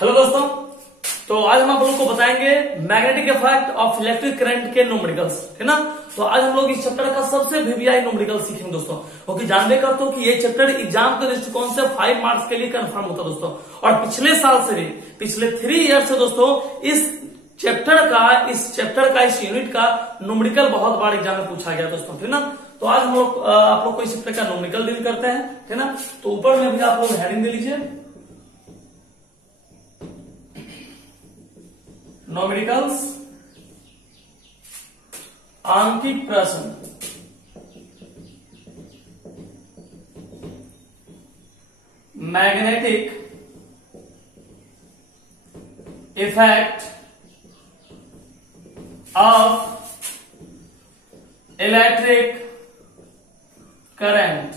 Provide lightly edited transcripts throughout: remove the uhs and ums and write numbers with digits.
Hello दोस्तों, तो आज हम आप लोगों को बताएंगे magnetic effect of electric current के न्यूमेरिकल्स, है ना। तो आज हम लोग इस चैप्टर का सबसे वीवीआई न्यूमेरिकल सीखेंगे दोस्तों, क्योंकि जानबे करते हो कि ये चैप्टर एग्जाम के दृष्टिकोण से 5 मार्क्स के लिए कंफर्म होता है दोस्तों। और पिछले साल से भी, पिछले 3 ईयर से दोस्तों इस चैप्टर का इस यूनिट का न्यूमेरिकल बहुत बार एग्जाम में पूछा गया दोस्तों, है ना। तो आज हम लोग आप लोग को इस चैप्टर का न्यूमेरिकल डील करते हैं, है ना। तो ऊपर में भी आप लोग हेडिंग दे लीजिए, न्यूमेरिकल्स आंकिक प्रश्न, magnetic effect of electric current.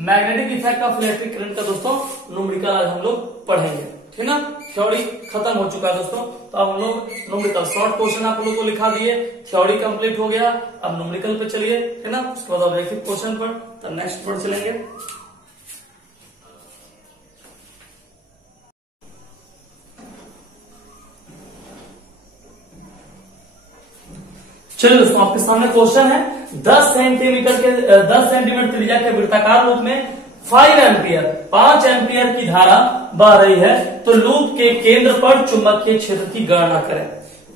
Magnetic effect of electric current का दोस्तों न्यूमेरिकल आज हम लोग पढ़ेंगे, ठीक ना। थ्योरी खत्म हो चुका है दोस्तों, तो अब हम लोग न्यूमेरिकल शॉर्ट क्वेश्चन आप लोगों को लिखा दिए, थ्योरी कंप्लीट हो गया। अब न्यूमेरिकल पे चलिए, है ना। उसके बाद ऑब्जेक्टिव क्वेश्चन पर, तो नेक्स्ट पर चलेंगे। चलिए दोस्तों, आपके सामने क्वेश्चन है 10 सेंटीमीटर त्रिज्या के वृत्ताकार लूप में 5 एम्पियर की धारा बह रही है, तो लूप के केंद्र पर चुंबकीय क्षेत्र की गणना करें।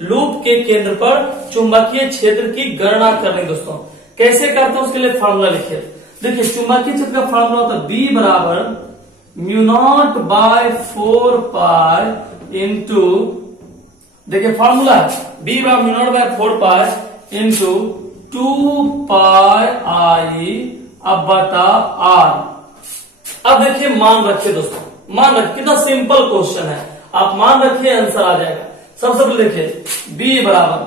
लूप के केंद्र पर चुंबकीय क्षेत्र की गणना करनी दोस्तों कैसे करते हैं, उसके लिए फॉर्मूला लिखिए। देखिए, चुंबकीय क्षेत्र का फॉर्मूला होता है B बराबर μ0 बाय 4 पाई इंटू, देखिए फॉर्मूला है B बराबर μ0 बाय 4 पाई इंटू 2 पाई आई अब बटा R। अब देखिए, मान रखिए दोस्तों, मान रखिए, कितना सिंपल क्वेश्चन है, आप मान रखिए आंसर आ जाएगा। सबसे पहले देखिए, B बराबर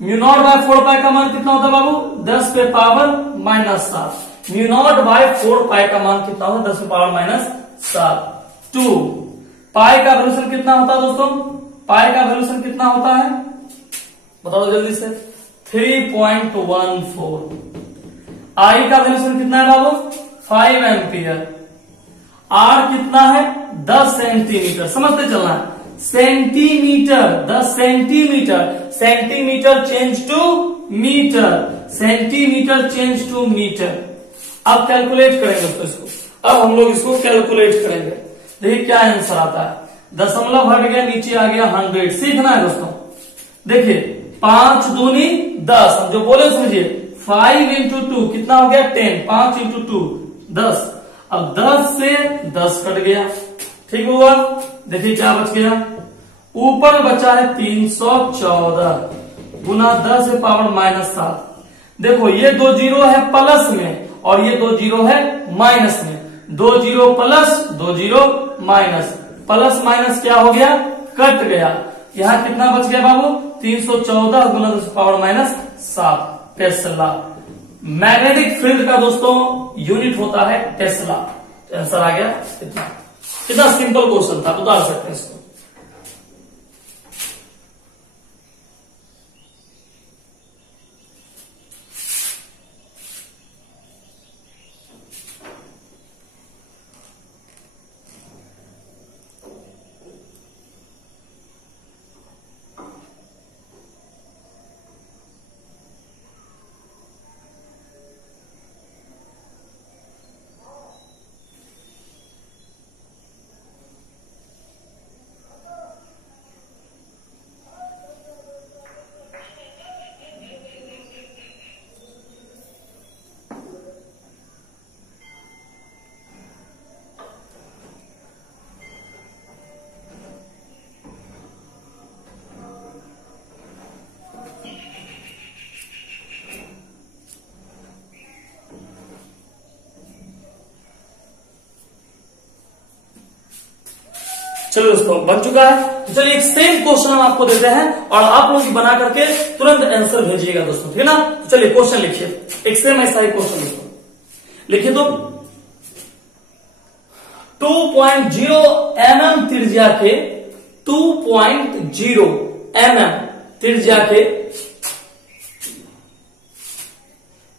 μ0 बाय 4 पाई का मान कितना होता है बाबू, 10 पे पावर -7। μ0 बाय 4 पाई का मान कितना होता है, 10 पे पावर -7। 2 पाई का वैल्यूशन कितना होता है दोस्तों, पाई का वैल्यूशन कितना होता है बताओ जल्दी से, 3.14। आई का वैल्यूशन कितना है बाबू, 5 एम्पियर। आर कितना है, 10 सेंटीमीटर, समझते चलना है, centimetre, 10 centimetre, centimetre change to metre, centimetre change to metre. अब कैलकुलेट करेंगे दोस्तों इसको, अब हम लोग इसको कैलकुलेट करेंगे। देखिए क्या आंसर आता है, दशमलव हट गया, नीचे आ गया 100। सीखना है दोस्तों, देखिए 5 दूनी 10, हम जो बोले समझिए, 5 इंटू 2 कितना हो गया 10, 5 इंटू 2 10। अब 10 से 10 कट गया, ठीक हुआ। देखिए क्या बच गया, ऊपर बचा है 314 गुना 10 से पावर -7। देखो ये 2 जीरो है प्लस में और ये 2 जीरो है माइनस में, 2 zero plus 2 zero minus, plus minus क्या हो गया, कट गया। यहां कितना बच गया बाबू, 314 गुना 10 पावर -7 टेस्ला। मैग्नेटिक फील्ड का दोस्तों यूनिट होता है टेस्ला। आंसर आ गया इतना। कितना सिंपल क्वेश्चन था, बता सकते हैं इसको। चलो दोस्तों, बन चुका है। तो चलिए एक सेम क्वेश्चन हम आपको देते हैं और आप लोग बना करके तुरंत आंसर भेजिएगा दोस्तों, ठीक है ना। तो चलिए क्वेश्चन लिखिए, एक सेम ऐसा ही क्वेश्चन दोस्तों लिखिए। तो 2.0 mm त्रिज्या के 2.0 mm त्रिज्या के,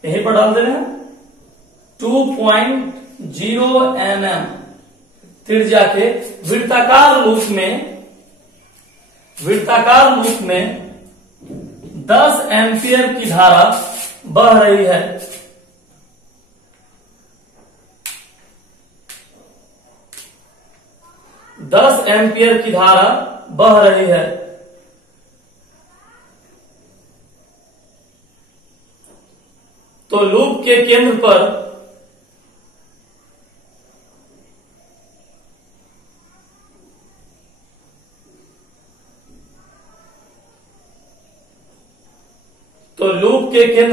यहीं पर डाल दे रहे हैं 2.0 mm त्रिज्या के वृत्ताकार लूप में 10 एम्पियर की धारा बह रही है। दस एम्पियर की धारा बह रही है। तो लूप के केंद्र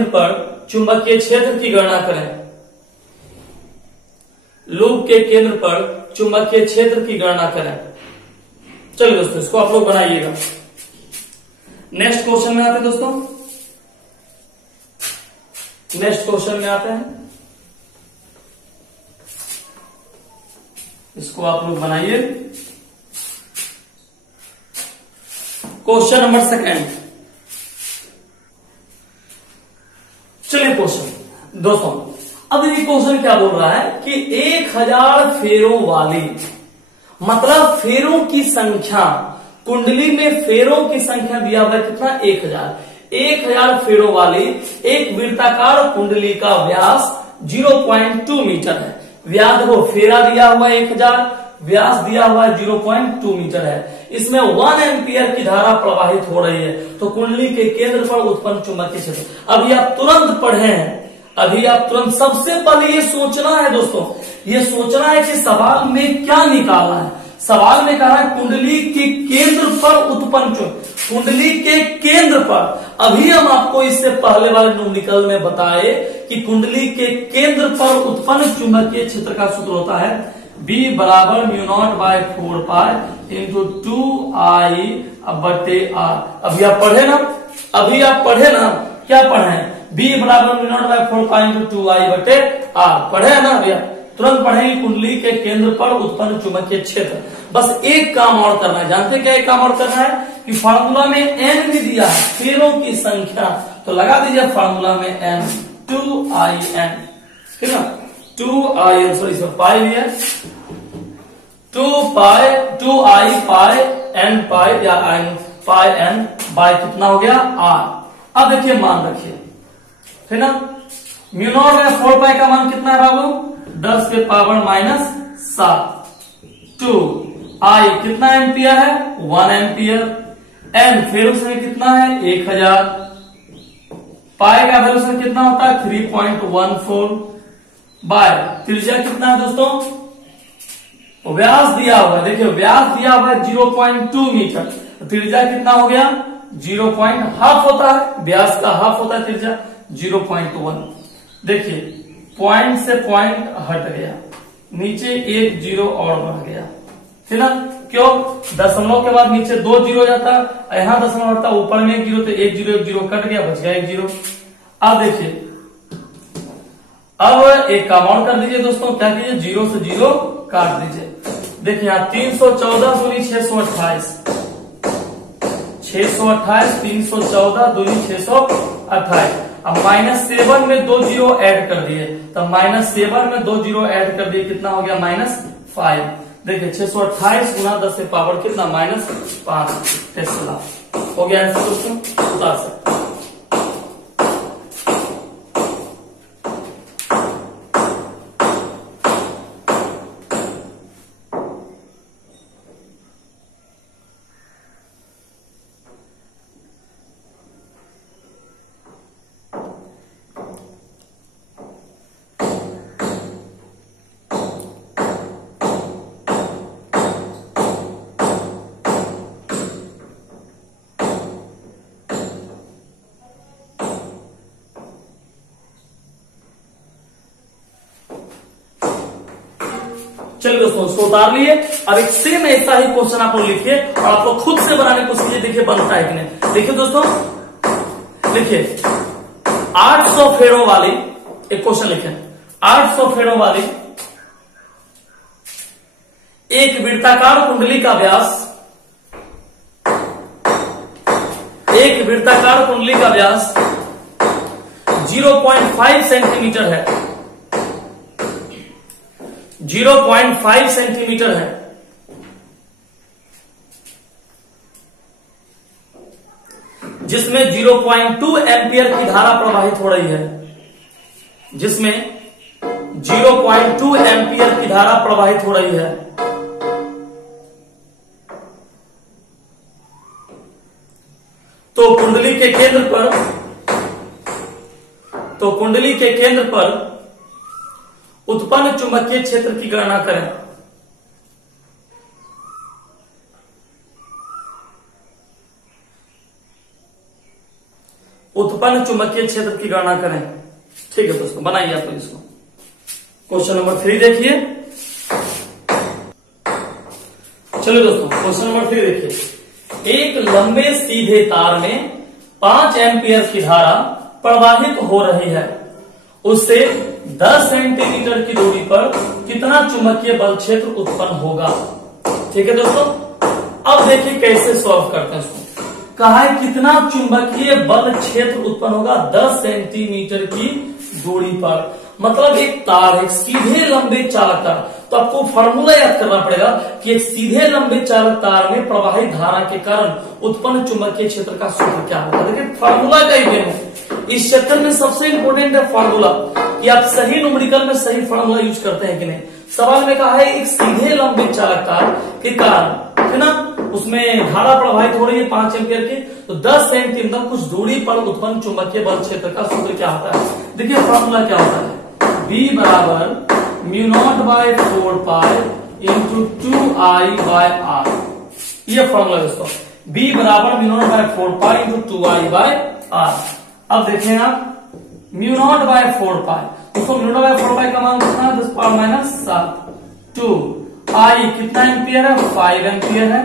पर चुंबकीय क्षेत्र की गणना करें। लूप के केंद्र पर चुंबकीय क्षेत्र की गणना करें। चलिए दोस्तों, इसको आप लोग बनाइएगा। नेक्स्ट क्वेश्चन में आते हैं दोस्तों। नेक्स्ट क्वेश्चन में आते हैं, इसको आप लोग बनाइए। Question number second. चलिए क्वेश्चन दोस्तों, अब ये क्वेश्चन क्या बोल रहा है कि 1000 फेरों वाली, मतलब फेरों की संख्या, कुंडली में फेरों की संख्या दिया हुआ है कितना, 1000 फेरों वाली एक वृत्ताकार कुंडली का व्यास 0.2 मीटर है। व्यास देखो, फेरा दिया हुआ है 1000, व्यास दिया हुआ है 0.2 मीटर है। इसमें 1 एम्पियर की धारा प्रवाहित हो रही है। तो कुंडली के केंद्र पर उत्पन्न चुंबकीय क्षेत्र, अभी आप तुरंत पढ़े हैं, अभी आप तुरंत सबसे पहले ये सोचना है दोस्तों, ये सोचना है कि सवाल में क्या निकालना है। सवाल में कहा है कुंडली के केंद्र पर उत्पन्न कुंडली के केंद्र पर। अभी हम आपको इससे पहले वाले न्यूमेरिकल में बताए कि कुंडली के केंद्र पर उत्पन्न चुंबकीय क्षेत्र का सूत्र होता है B बराबर μ0/4 पाई इंटू 2I/R। अभी आप पढ़े ना, क्या पढ़े, B बराबर μ0/4 पाई इंटू 2I/R पढ़े है ना भैया। तुरंत पढ़ेंगे कुंडली के केंद्र पर उत्पन्न चुंबकीय क्षेत्र। बस एक काम और करना है, जानते क्या एक काम और करना है कि फार्मूला में n भी दिया है, फेरों की संख्या, तो लगा दीजिए फार्मूला में n, 2IN, ठीक है, 2IN, सॉरी इसमें पाई भी है, 2I पाई n पाई या पाई n बाय कितना हो गया R। अब देखिए मान रखिए, ठीक ना, μ0/4 पाई का मान कितना है बाबू, 10 के पावर -7। 2I कितना एम्पियर है, 1 एम्पियर। n फेरों से कितना है, 1000। पाई का वैल्यू से कितना होता है, 3.14 बाय त्रिज्या कितना है दोस्तों, व्यास दिया हुआ है, देखिए व्यास दिया हुआ है 0.2 मीटर, त्रिज्या कितना हो गया, 0.5 होता है, व्यास का हाफ होता है त्रिज्या, 0.1। देखिए पॉइंट से पॉइंट हट गया, नीचे 1 जीरो और बढ़ गया, ठीक ना, क्यों, दशमलव के बाद नीचे 2 जीरो जाता, यहां दशमलव हटता, ऊपर में 1 जीरो, तो 1 जीरो कट गया, बच गया 1 जीरो। अब देखिए, अब एक काम और कर दीजिए दोस्तों, क्या कीजिए, 0 से 0 काट दीजिए। देखिए यहाँ 314 दूनी 628, 628, 314 दूनी 628। अब -7 में 2 जीरो ऐड कर दिए, तो -7 में 2 जीरो ऐड कर दिए, कितना हो गया, -5। देखिए 628 गुना 10 से पावर कितना, -5 टेस्ला हो गया आंसर दोस्तों, बता सकते। चलिए दोस्तों, उसको उतार लिए। अब एक सेम ऐसा ही क्वेश्चन आप लोग लिखिए और आप लोग खुद से बनाने की कोशिश कीजिए, देखिए बनता है कि नहीं। देखिए दोस्तों, लिखिए 800 फेरों वाली एक क्वेश्चन लिखे, 800 फेरों वाली एक वृत्ताकार कुंडली का व्यास, एक वृत्ताकार कुंडली का व्यास 0.5 सेंटीमीटर है। 0.5 सेंटीमीटर है, जिसमें 0.2 एम्पियर की धारा प्रवाहित हो रही है, जिसमें 0.2 एम्पियर की धारा प्रवाहित हो रही है। तो कुंडली के केंद्र पर उत्पन्न चुंबकीय क्षेत्र की गणना करें। उत्पन्न चुंबकीय क्षेत्र की गणना करें। ठीक है दोस्तों, बनाइए आप इसको। क्वेश्चन नंबर 3 देखिए। चलिए दोस्तों, क्वेश्चन नंबर 3 देखिए। एक लंबे सीधे तार में 5 एम्पियर की धारा प्रवाहित हो रही है, उससे 10 सेंटीमीटर की दूरी पर कितना चुंबकीय बल क्षेत्र उत्पन्न होगा। ठीक है दोस्तों, अब देखिए कैसे सॉल्व करते हैं इसको। कहा है कितना चुंबकीय बल क्षेत्र उत्पन्न होगा 10 सेंटीमीटर की दूरी पर। मतलब एक तार है, सीधे लंबे चालक तार, तो आपको फॉर्मूला याद करना पड़ेगा कि एक सीधे लंबे चालक तार में प्रवाहित धारा के कारण उत्पन्न चुंबकीय क्षेत्र का सूत्र क्या होगा। देखिए फॉर्मूला का ही गेम है। इस चक्कर में सबसे इंपॉर्टेंट है फॉर्मूला, कि आप सही न्यूमेरिकल में सही फॉर्मूला यूज करते हैं कि नहीं। सवाल में कहा है एक सीधे लंबे चालक तार के कारण, है ना, उसमें धारा प्रवाहित हो रही है 5 एम्पियर की, तो 10 सेंटीमीटर कुछ दूरी पर उत्पन्न चुंबकीय बल क्षेत्र का सूत्र क्या होता है। देखिए फॉर्मूला क्या होता है, B बराबर μ0/4 पाई इंटू 2I/r। ये फॉर्मूला दोस्तों, B बराबर μ0/4 पाई इंटू 2I/r। अब देखें आप μ0/4 पाई, दोस्तों μ0/4 पाई का मान कितना है 10⁻⁷। 2 I कितना एम्पियर है 5 एम्पियर है,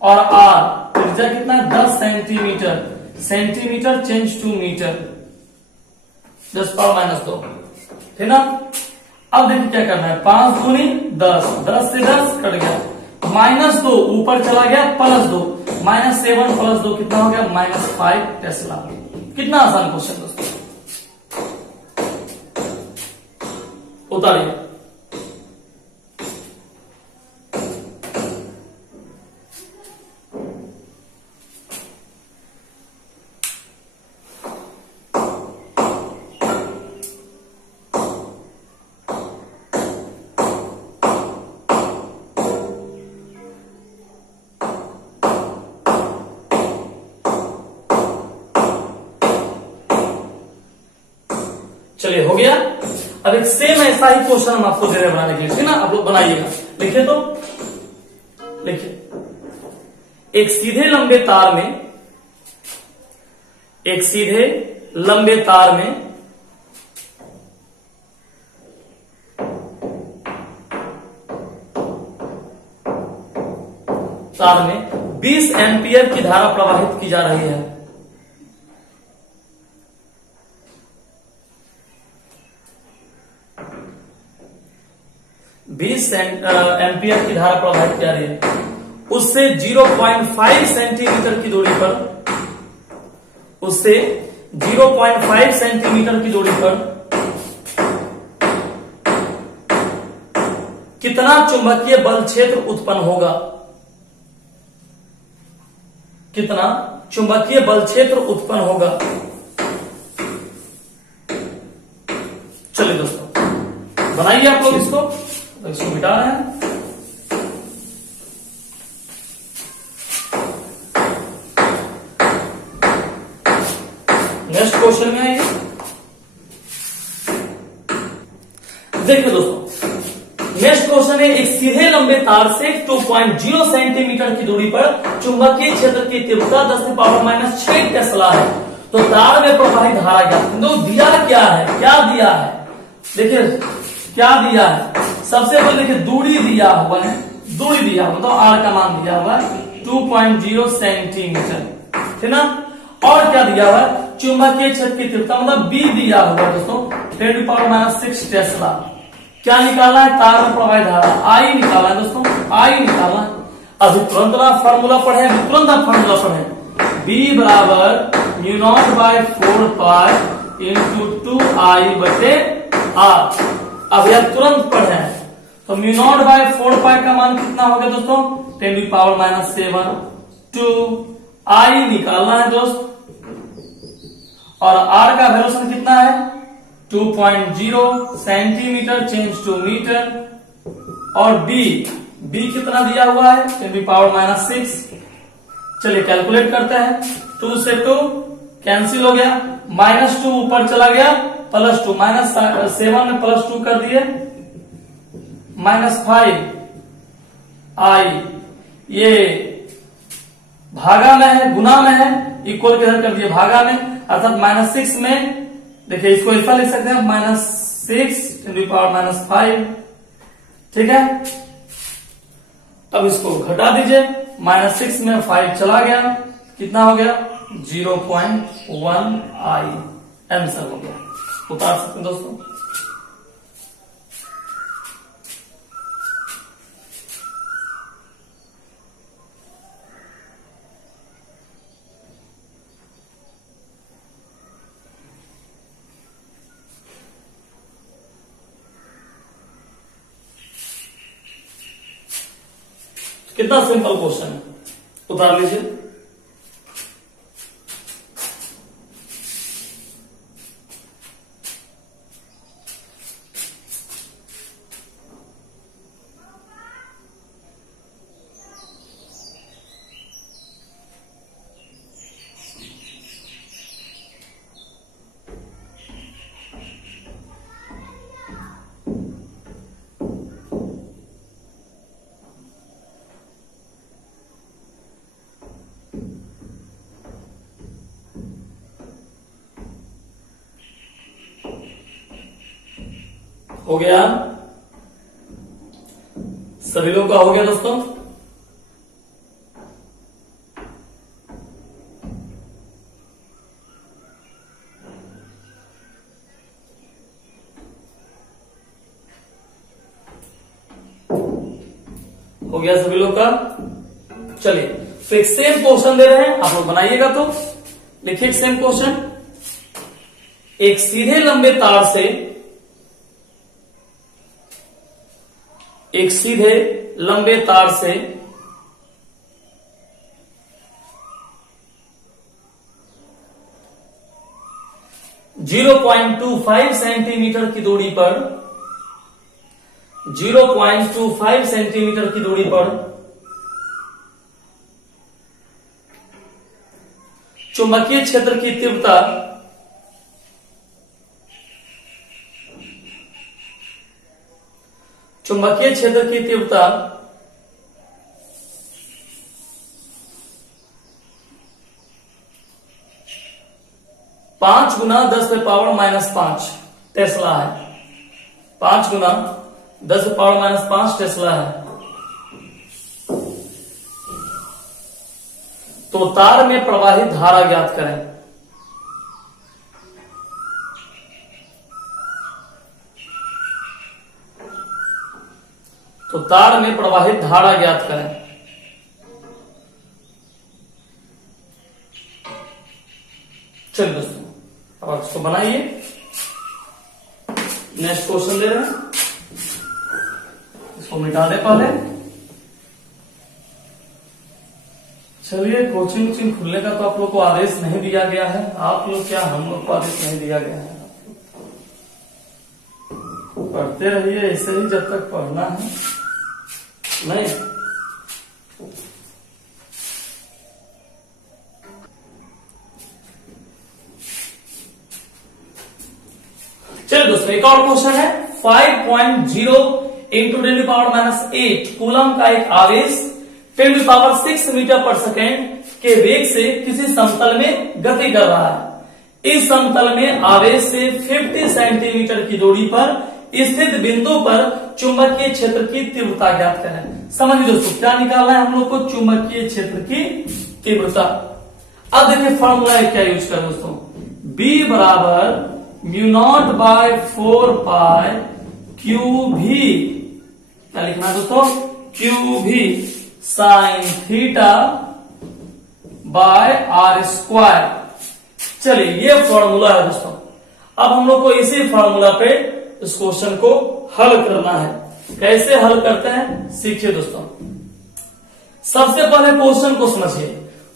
और R त्रिज्या कितना है 10 centimetre. Centimetre change to metre, 10⁻², है ना। अब देखिए क्या करना है, 5 दूनी 10, 10 से 10 कट गया, -2 ऊपर चला गया, +2, -7 + 2 कितना हो गया -5 टेस्ला। कितना आसान क्वेश्चन दोस्तों, उतारिए। चलिए हो गया। अब एक सेम ऐसा ही क्वेश्चन हम आपको दे रहे हैं बनाने के लिए, ठीक है ना। आप लोग बनाइएगा, लिखिए तो लिखिए। एक सीधे लंबे तार में 20 एम्पियर की धारा प्रवाहित की जा रही है। एम्पियर की धारा प्रवाहित की जा रही है, उससे 0.5 सेंटीमीटर की दूरी पर कितना चुंबकीय बल क्षेत्र उत्पन्न होगा। कितना चुंबकीय बल क्षेत्र उत्पन्न होगा। चलिए दोस्तों बनाइए आप लोग इसको, तो इसको मिटा रहे हैं। नेक्स्ट क्वेश्चन में आइए। देखिए दोस्तों, नेक्स्ट क्वेश्चन है, एक सीधे लंबे तार से 2.0 सेंटीमीटर की दूरी पर चुंबकीय क्षेत्र की तीव्रता 10⁻⁶ टेस्ला है। तो तार में प्रवाहित धारा क्या, तो दिया क्या है, क्या दिया है, देखिए क्या दिया है। सबसे पहले देखिए दूरी दिया हुआ है, दूरी दिया हुआ तो आर का मान दिया हुआ है 2.0 सेंटीमीटर, है ना। और क्या दिया हुआ है, चुंबकीय क्षेत्र की तीव्रता मतलब बी दिया हुआ है दोस्तों 10⁻⁶ टेस्ला। क्या निकालना है, तार में प्रवाहित धारा आई निकालना है दोस्तों, आई निकालना है। अभी तुरंत फॉर्मूला पढ़े, अभी तुरंत आप फॉर्मूला पढ़े। बी बराबर μ0/4 पाई इंटू 2I/r। अभी आप तुरंत पढ़े हैं तो म्यू नॉट बाय 4 पाई का मान कितना हो गया दोस्तों 10⁻⁷ टू आई निकालना है दोस्त, और आर का वैल्यूशन कितना है 2.0 सेंटीमीटर चेंज टू मीटर, और बी कितना दिया हुआ है 10⁻⁶। चलिए कैलकुलेट करते हैं, 2 से 2 कैंसिल हो गया, -2 ऊपर चला गया, +2 -7 में +2 कर दिए, -5 आई, ये भागा में है गुना में है, इक्वल के इधर कर दिए भागा में, अर्थात -6 में, देखिए इसको ऐसा लिख सकते हैं -6 10⁻⁵, ठीक है। अब इसको घटा दीजिए, -6 में 5 चला गया, कितना हो गया 0.1 आई, आंसर हो गया। उतार सकते हैं दोस्तों। कितना सिंपल क्वेश्चन है, उतार लीजिए। हो गया, सभी लोग का हो गया दोस्तों। हो गया सभी लोग का। चलिए तो एक सेम क्वेश्चन दे रहे हैं, आप लोग बनाइएगा। तो लिखिए सेम क्वेश्चन, एक सीधे लंबे तार से 0.25 सेंटीमीटर की दूरी पर 0.25 सेंटीमीटर की दूरी पर चुंबकीय क्षेत्र की तीव्रता चुंबकीय क्षेत्र की तीव्रता 5 गुना 10⁻⁵ टेस्ला है। 5 गुना 10⁻⁵ टेस्ला है। तो तार में प्रवाहित धारा ज्ञात करें। तो तार में प्रवाहित धारा ज्ञात करें। चलिए दोस्तों, अब इसको बनाइए। नेक्स्ट क्वेश्चन दे रहे हैं, इसको मिटा दे पहले। चलिए, कोचिंग खुलने का तो आप लोग को आदेश नहीं दिया गया है। आप लोग क्या, हम लोग को आदेश नहीं दिया गया है। पढ़ते रहिए ऐसे ही जब तक पढ़ना है। नहीं, चलिए दोस्तों, एक और क्वेश्चन है। 5.0 इंटू 10⁻⁸ कूलम का एक आवेश 10⁶ मीटर पर सेकेंड के वेग से किसी समतल में गति कर रहा है। इस समतल में आवेश से 50 सेंटीमीटर की दूरी पर स्थित बिंदु पर चुंबकीय क्षेत्र की तीव्रता ज्ञात करें। समझिए दोस्तों, क्या निकालना है हम लोग को, चुंबकीय क्षेत्र की तीव्रता। अब देखिए फॉर्मूला क्या यूज करें दोस्तों, B बराबर μ0/4 पाई QV। क्या लिखना है दोस्तों, QV sine theta by r²। चलिए, ये फॉर्मूला है दोस्तों। अब हम लोग को इसी फॉर्मूला पे इस क्वेश्चन को हल करना है। कैसे हल करते हैं सीखिए दोस्तों। सबसे पहले क्वेश्चन को समझिए।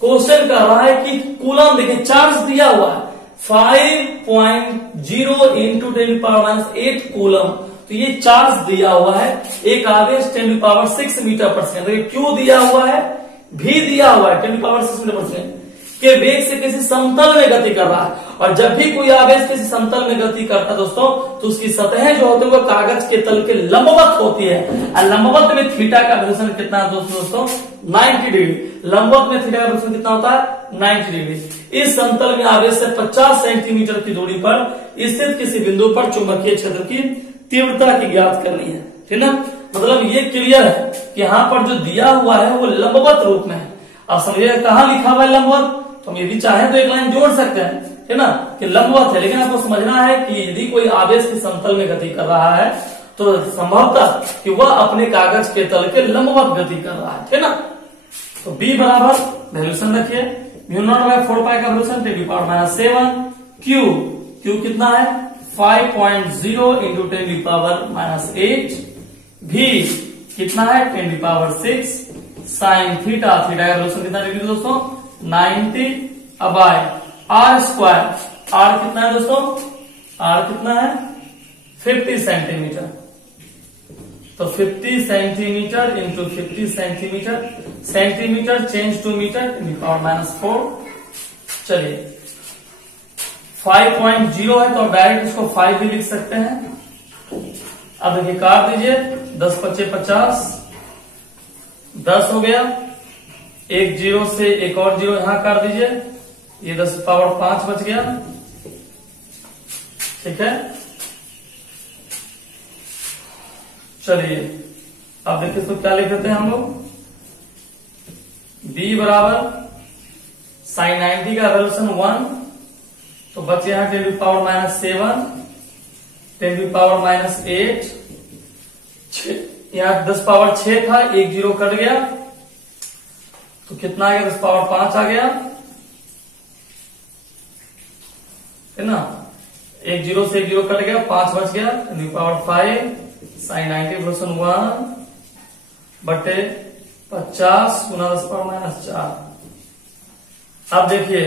क्वेश्चन कह रहा है कि कूलम, देखिए चार्ज दिया हुआ है 5.0 इंटू 10⁻⁸ कूलम। तो ये चार्ज दिया हुआ है, एक आवेश 10⁻6 मीटर पर सेकेंड। क्यों दिया हुआ है? भी दिया हुआ है 10⁻6 मीटर पर सेकेंड के वेग से किसी समतल में गति कर रहा है। और जब भी कोई आवेश किसी समतल में गति करता है दोस्तों, तो उसकी सतहें जो होती है वो कागज के तल के लंबवत होती है। और लंबवत में थीटा का रोटेशन कितना है दोस्तों? 90 डिग्री। लंबवत में थीटा का रोटेशन कितना होता है? 90 डिग्री। इस समतल में आवेश से 50 सेंटीमीटर की दूरी पर स्थित किसी बिंदु पर चुंबकीय क्षेत्र की तीव्रता की ज्ञात करनी है। ठीक है, मतलब ये क्लियर है कि यहाँ पर जो दिया हुआ है वो लंबवत रूप में है। अब समझिए कहाँ लिखा हुआ है लंबवत, तो हम यदि चाहें तो एक लाइन जोड़ सकते हैं, है ना, कि लंबवत है। लेकिन आपको समझना है कि यदि कोई आवेश के समतल में गति कर रहा है तो संभवतः कि वह अपने कागज के तल के लंबवत गति कर रहा है ना। तो B बराबर वैल्यूशन रखिए, μ0/4π का वैल्यूशन 10⁻⁷। Q कितना है? 5.0 इंटू 10⁻⁸। V कितना है? 10⁻6 साइन थीटा। थीटा का वैल्यूशन कितना डिग्री दोस्तों? 90 बाय R स्क्वायर। R कितना है दोस्तों? R कितना है? 50 सेंटीमीटर। तो 50 centimetre into 50 centimetre, centimetre change to metre 10⁻⁴। चलिए 5.0 है तो डायरेक्ट इसको 5 भी लिख सकते हैं। अब देखिए काट दीजिए, 10 × 5 = 50, 10 हो गया। एक जीरो से एक और जीरो यहां काट दीजिए, ये 10⁻5 बच गया। ठीक है, चलिए अब देखिए तो क्या लिख देते हैं हम लोग। B बराबर sin 90 का वैल्यूशन 1, तो बचे यहां 10⁻⁷, 10⁻⁸। यहां 10⁻6 था, एक जीरो कट गया तो कितना आ गया? 10⁻5 आ गया, है ना। एक जीरो से एक जीरो कट गया, 5 बच गया, 10⁻5 sin 90 वैल्यूशन 1 बटे 50 गुना 10⁻⁴। अब देखिए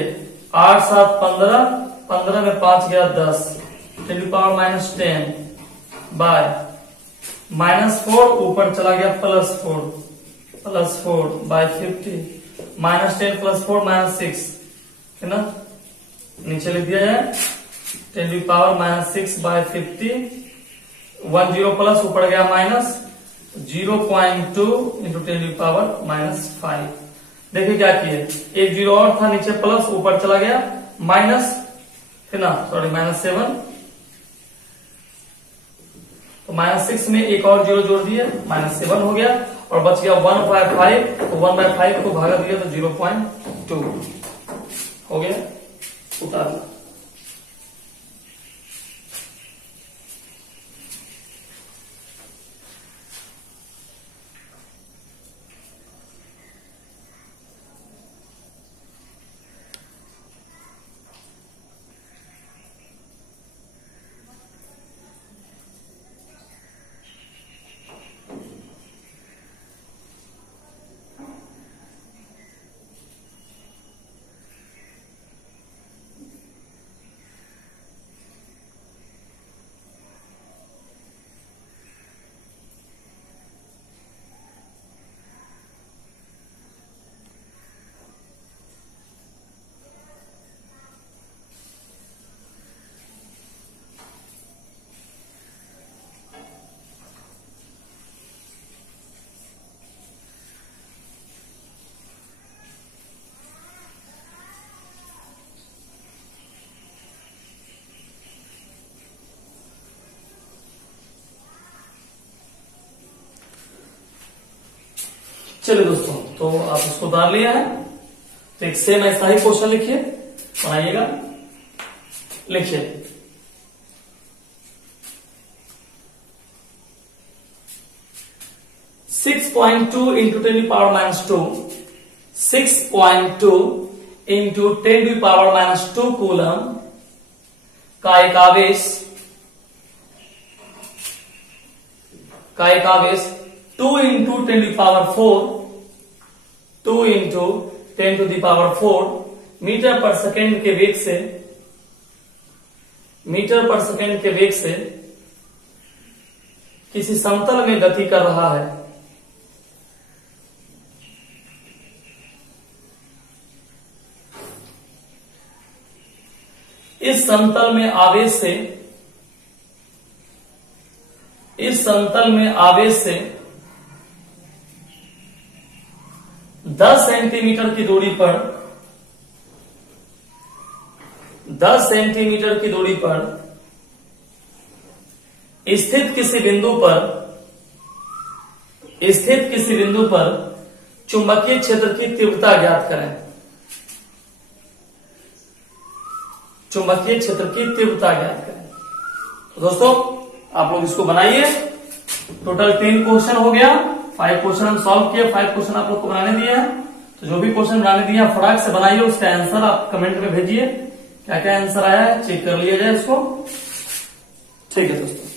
8 × 7 = 15, 15 में 5 गया 10, 10⁻⁻10 बाय -4 ऊपर चला गया +4 बाय 50 -10 + 4 -6, है ना। नीचे लिख दिया जाए 10⁻⁻6 बाय 50, 1 0 प्लस ऊपर गया माइनस, 0.2 इंटू 10⁻⁻5। देखिए क्या किए, एक जीरो और था, नीचे प्लस ऊपर चला गया माइनस, है ना, सॉरी -7। तो -6 में एक और जीरो जोड़ दिए, -7 हो गया और बच गया 1/5। तो 1/5 को भागा दिया तो 0.2 हो गया। उतार दिया। चलिए दोस्तों, तो आप इसको उतार लिया है, तो एक सेम ऐसा ही क्वेश्चन लिखिए, बनाइएगा। लिखिए 6.2 इंटू 10⁻², 6.2 इंटू 10⁻² कूलम का एक आवेश का एक आवेश 2 × 10⁴, 2 × 10⁴ मीटर पर सेकेंड के वेग से किसी समतल में गति कर रहा है। इस समतल में आवेश से 10 सेंटीमीटर की दूरी पर 10 सेंटीमीटर की दूरी पर स्थित किसी बिंदु पर चुंबकीय क्षेत्र की तीव्रता ज्ञात करें। चुंबकीय क्षेत्र की तीव्रता ज्ञात करें। तो दोस्तों आप लोग इसको बनाइए। टोटल 10 क्वेश्चन हो गया, 5 क्वेश्चन हम सॉल्व किए, 5 क्वेश्चन आप लोग को बनाने दिए हैं। तो जो भी क्वेश्चन बनाने दिए फटाक से बनाइए, उसका आंसर आप कमेंट में भेजिए। क्या क्या आंसर आया है चेक कर लिया जाए इसको। ठीक है दोस्तों।